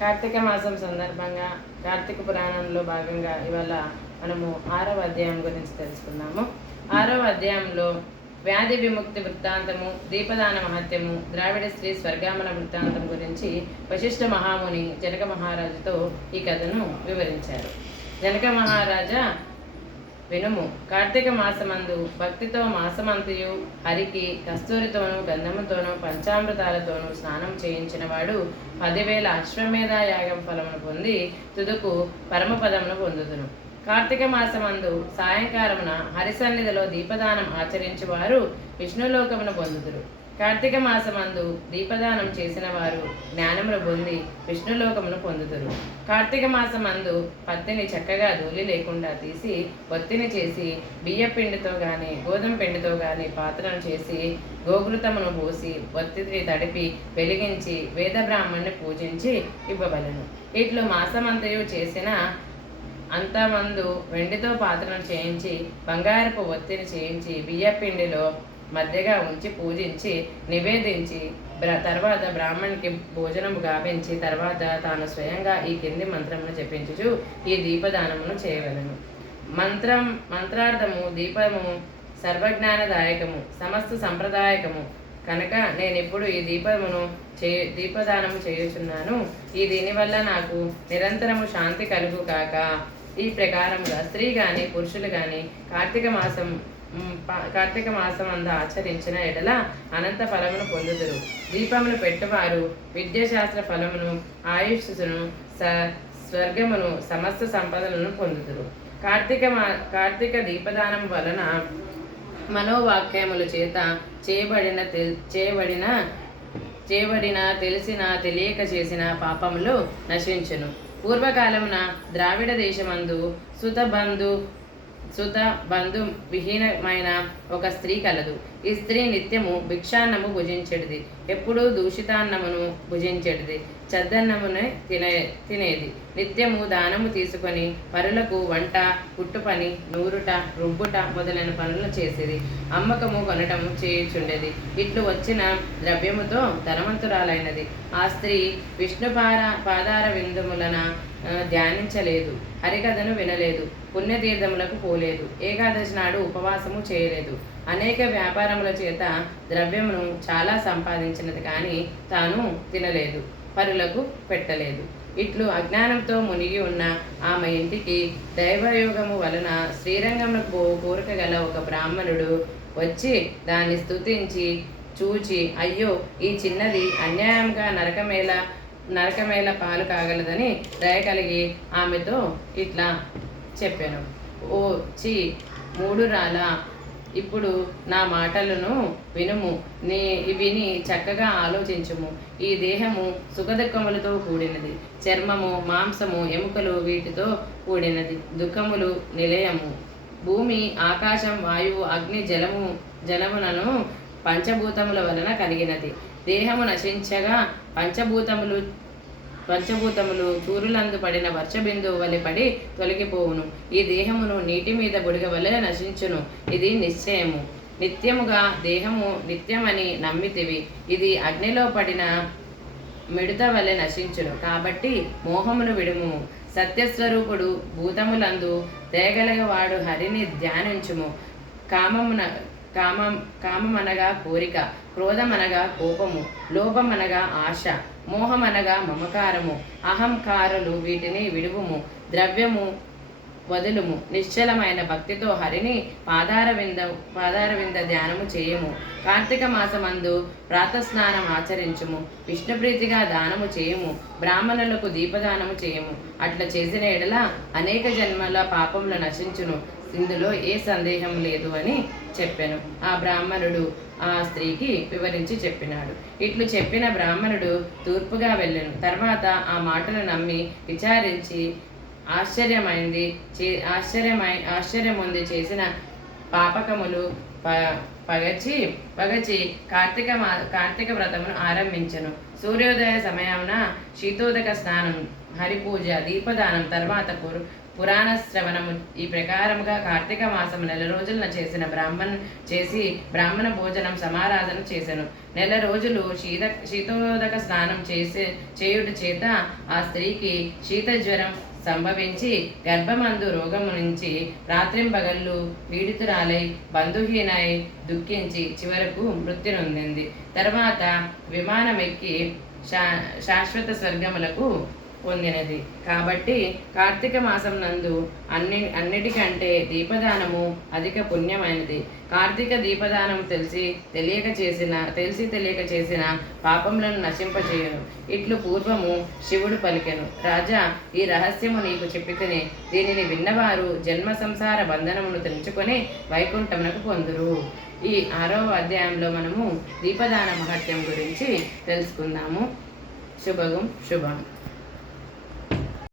కార్తీక మాసం సందర్భంగా కార్తీక పురాణంలో భాగంగా ఇవాళ మనము 6వ అధ్యాయం గురించి తెలుసుకుందాము. 6వ అధ్యాయంలో వ్యాధి విముక్తి వృత్తాంతము, దీపదాన మహత్యము, ద్రావిడ స్త్రీ స్వర్గామన వృత్తాంతం గురించి వశిష్ఠ మహాముని జనక మహారాజుతో ఈ కథను వివరించారు. జనక మహారాజా వినుము. కార్తీక మాసమందు భక్తితో మాసమంతయు హరికి కస్తూరితోనూ గంధముతోనూ పంచామృతాలతోనూ స్నానం చేయించిన వాడు 10,000 అశ్వమేధ యాగం ఫలమును పొంది తుదుకు పరమపదమును పొందుదును. కార్తీక మాసమందు సాయంకాలమున హరిసన్నిధిలో దీపదానం ఆచరించువారు విష్ణులోకమును పొందుదురు. కార్తీక మాసమందు దీపదానం చేసిన వారు జ్ఞానమును పొంది విష్ణులోకమును పొందుదురు. కార్తీక మాసమందు పత్తిని చక్కగా ధూళి లేకుండా తీసి ఒత్తిని చేసి బియ్య పిండితో గాని గోధుమ పిండితో గాని పాత్రను చేసి గోఘృతమును పోసి ఒత్తిని తడిపి వెలిగించి వేద బ్రాహ్మణ్ణి పూజించి ఇవ్వవలెను. ఇట్లు మాసమంతయు చేసిన అంతమందు వెండితో పాత్రను చేయించి బంగారపు ఒత్తిని చేయించి బియ్యపిండిలో మధ్యగా ఉంచి పూజించి నివేదించి తర్వాత బ్రాహ్మణికి భోజనము గావించి తర్వాత తాను స్వయంగా ఈ కింది మంత్రమును జపించుచు ఈ దీపదానమును చేయవలెను. మంత్రార్థము దీపము సర్వజ్ఞానదాయకము, సమస్త సంప్రదాయకము కనుక నేనిప్పుడు ఈ దీపదానము చేయుచున్నాను. ఈ దీనివల్ల నాకు నిరంతరము శాంతి కలుగు కాక. ఈ ప్రకారముగా స్త్రీ గాని పురుషులు గాని కార్తీక మాసం అందు ఆచరించిన ఎడల అనంత ఫలమును పొందుదురు. దీపమును పెట్టువారు విద్యాశాస్త్ర ఫలమును, ఆయుష్ను, స్వర్గమును, సమస్త సంపదలను పొందుదురు. కార్తీక దీపదానం వలన మనోవాక్యముల చేత చేయబడిన తెలిసిన తెలియక చేసిన పాపములు నశించును. పూర్వకాలమున ద్రావిడ దేశమందు సుత బంధు విహీనమైన ఒక స్త్రీ కలదు. ఈ స్త్రీ నిత్యము భిక్షాన్నము భుజించెడిది, ఎప్పుడూ దూషితాన్నమును భుజించెడిది, చద్దన్నమునే తినేది. నిత్యము దానము తీసుకొని పరులకు వంట, కుట్టు పని, నూరుట, రుబ్బుట మొదలైన పనులను చేసేది. అమ్మకము కొనటము చేయుచుండేది. ఇట్లు వచ్చిన ద్రవ్యముతో ధనవంతురాలైనది. ఆ స్త్రీ విష్ణు పాదార విందములన ధ్యానించలేదు, హరికథను వినలేదు, పుణ్యతీర్థములకు పోలేదు, ఏకాదశి నాడు ఉపవాసము చేయలేదు. అనేక వ్యాపారముల చేత ద్రవ్యమును చాలా సంపాదించినది కానీ తాను తినలేదు, పరులకు పెట్టలేదు. ఇట్లు అజ్ఞానంతో మునిగి ఉన్న ఆమె ఇంటికి దైవయోగము వలన శ్రీరంగమునకు కోరిక గల ఒక బ్రాహ్మణుడు వచ్చి దాన్ని స్తుతించి చూచి, అయ్యో ఈ చిన్నది అన్యాయంగా నరకమేళ పాలు కాగలదని దయ కలిగి ఆమెతో ఇట్లా చెప్పాను. ఓ మూడు రాల, ఇప్పుడు నా మాటలను వినుము. విని చక్కగా ఆలోచించుము. ఈ దేహము సుఖదుఖములతో కూడినది. చర్మము, మాంసము, ఎముకలు వీటితో కూడినది. దుఃఖములు నిలయము. భూమి, ఆకాశం, వాయువు, అగ్ని, జలములను పంచభూతముల వలన కలిగినది. దేహము నశించగా పంచభూతములు చూరులందు పడిన వర్షబిందువు వలె పడి తొలగిపోవును. ఈ దేహమును నీటి మీద బుడగ వలె నశించును. ఇది నిశ్చయము. నిత్యముగా దేహము నిత్యమని నమ్మితివి. ఇది అగ్నిలో పడిన మిడత వలె నశించును. కాబట్టి మోహమును విడుము. సత్యస్వరూపుడు భూతములందు దయగలగవాడు హరిని ధ్యానించుము. కామమనగా కోరిక, క్రోధమనగా కోపము, లోభమనగా ఆశ, మోహమనగా మమకారము, అహంకారులు వీటిని విడువుము. ద్రవ్యము వదులుము. నిశ్చలమైన భక్తితో హరిని పాదారవింద ధ్యానము చేయము. కార్తీక మాసమందు ప్రాతస్నానం ఆచరించుము. విష్ణుప్రీతిగా దానము చేయము. బ్రాహ్మణులకు దీపదానము చేయము. అట్లా చేసిన ఎడల అనేక జన్మల పాపములు నశించును. ఇందులో ఏ సందేహం లేదు అని చెప్పాను. ఆ బ్రాహ్మణుడు ఆ స్త్రీకి వివరించి చెప్పినాడు. ఇట్లు చెప్పిన బ్రాహ్మణుడు తూర్పుగా వెళ్ళెను. తర్వాత ఆ మాటను నమ్మి విచారించి ఆశ్చర్యముంది చేసిన పాపకములు పగచి కార్తీక వ్రతమును ఆరంభించెను. సూర్యోదయ సమయమున శీతోదక స్నానం, హరిపూజ, దీపదానం, తర్వాత పురాణ శ్రవణము. ఈ ప్రకారముగా కార్తీక మాసం నెల రోజులను చేసి బ్రాహ్మణ భోజనం సమారాధన చేసెను. నెల రోజులు శీతోదక స్నానం చేయుట చేత ఆ స్త్రీకి శీత జ్వరం సంభవించి గర్భమందు రోగము నుంచి రాత్రింబగళ్ళు పీడితురాలై బంధుహీనై దుఃఖించి చివరకు మృత్యు నొందింది. తర్వాత విమానమెక్కి శాశ్వత స్వర్గములకు పొందినది. కాబట్టి కార్తీక మాసం నందు అన్నిటికంటే దీపదానము అధిక పుణ్యమైనది. కార్తీక దీపదానం తెలిసి తెలియక చేసిన పాపములను నశింపచేయను. ఇట్లు పూర్వము శివుడు పలికెను. రాజా, ఈ రహస్యము నీకు చెప్పితిని. దీనిని విన్నవారు జన్మ సంసార బంధనమును తెంచుకొని వైకుంఠమునకు పొందురు. ఈ 6వ అధ్యాయంలో మనము దీపదాన మహత్యం గురించి తెలుసుకుందాము. శుభం.